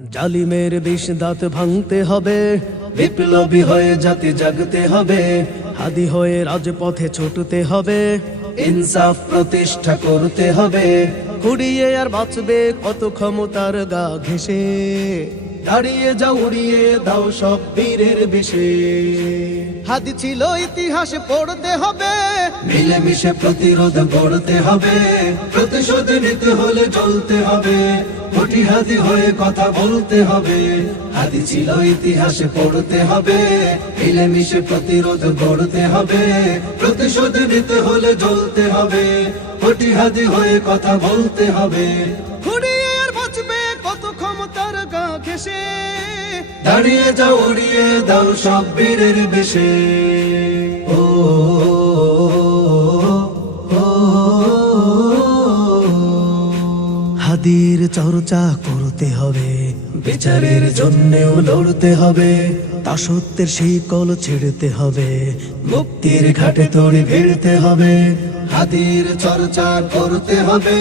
জালিমের বিষ দাঁত ভাঙতে হবে, বিপ্লবী হয়ে জাতি জাগতে হবে, হাদি হয়ে রাজপথে ছুটতে হবে, ইনসাফ প্রতিষ্ঠা করতে হবে। কুড়িয়ে আর বাঁচবে কত ক্ষমতার গা ঘেঁষে, দাঁড়িয়ে যাও উড়িয়ে দাও সব বীরের বেশে। হাদি ছিল ইতিহাস পড়তে হবে, মিলেমিশে প্রতিরোধ গড়তে হবে, প্রতিশোধ নিতে হলে চলতে হবে, কোটি হাদি হয়ে কথা বলতে হবে। হাদি ছিল ইতিহাস পড়তে হবে, মিলেমিশে প্রতিরোধ গড়তে হবে, প্রতিশোধ নিতে হলে জ্বলতে হবে, কোটি হাদি হয়ে কথা বলতে হবে। কুড়িয়ে আর বাঁচবে কত ক্ষমতার গা ঘেঁষে, দাঁড়িয়ে যাও উড়িয়ে দাও সব বীরের বেশে। ও হাদির চর্চা করতে হবে, বিচারের জন্যেও লড়তে হবে, দাসত্বের শিকল ছেড়তে হবে, মুক্তির ঘাটে তড়ি ভিড়তে হবে। হাদির চর্চা করতে হবে,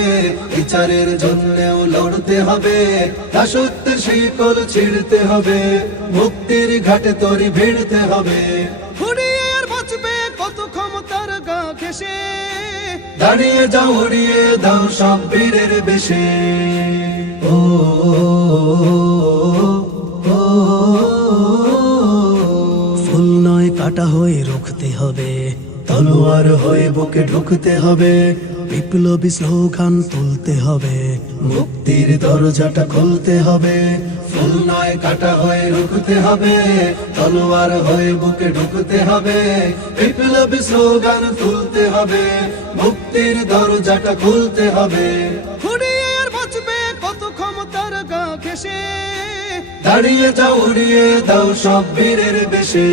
বিচারের জন্যেও লড়তে হবে, দাসত্বের শিকল ছিড়তে হবে, মুক্তির ঘাটে তড়ি ভিড়তে হবে। ফুরিয়ে আর বাঁচবে কত ক্ষমতার গা ঘেঁষে, দাঁড়িয়ে যাও উড়িয়ে দাও সব বীরের বেশে। ও ফুল নয় কাটা হয়ে রুখতে হবে, তলোয়ার হয়ে বুকে ঢুকতে হবে, বিপ্লবী স্লোগান তুলতে হবে, মুক্তির দরজাটা খুলতে হবে। ফুল নয় কাটা হয়ে রুখতে হবে, তলোয়ার হয়ে বুকে ঢুকতে হবে, বিপ্লবী স্লোগান তুলতে হবে, মুক্তির দরজাটা খুলতে হবে। ফুরিয়ে আর বাঁচবে কত ক্ষমতার গা ঘেঁষে, দাঁড়িয়ে যাও উড়িয়ে দাও সব বীরের বেশে।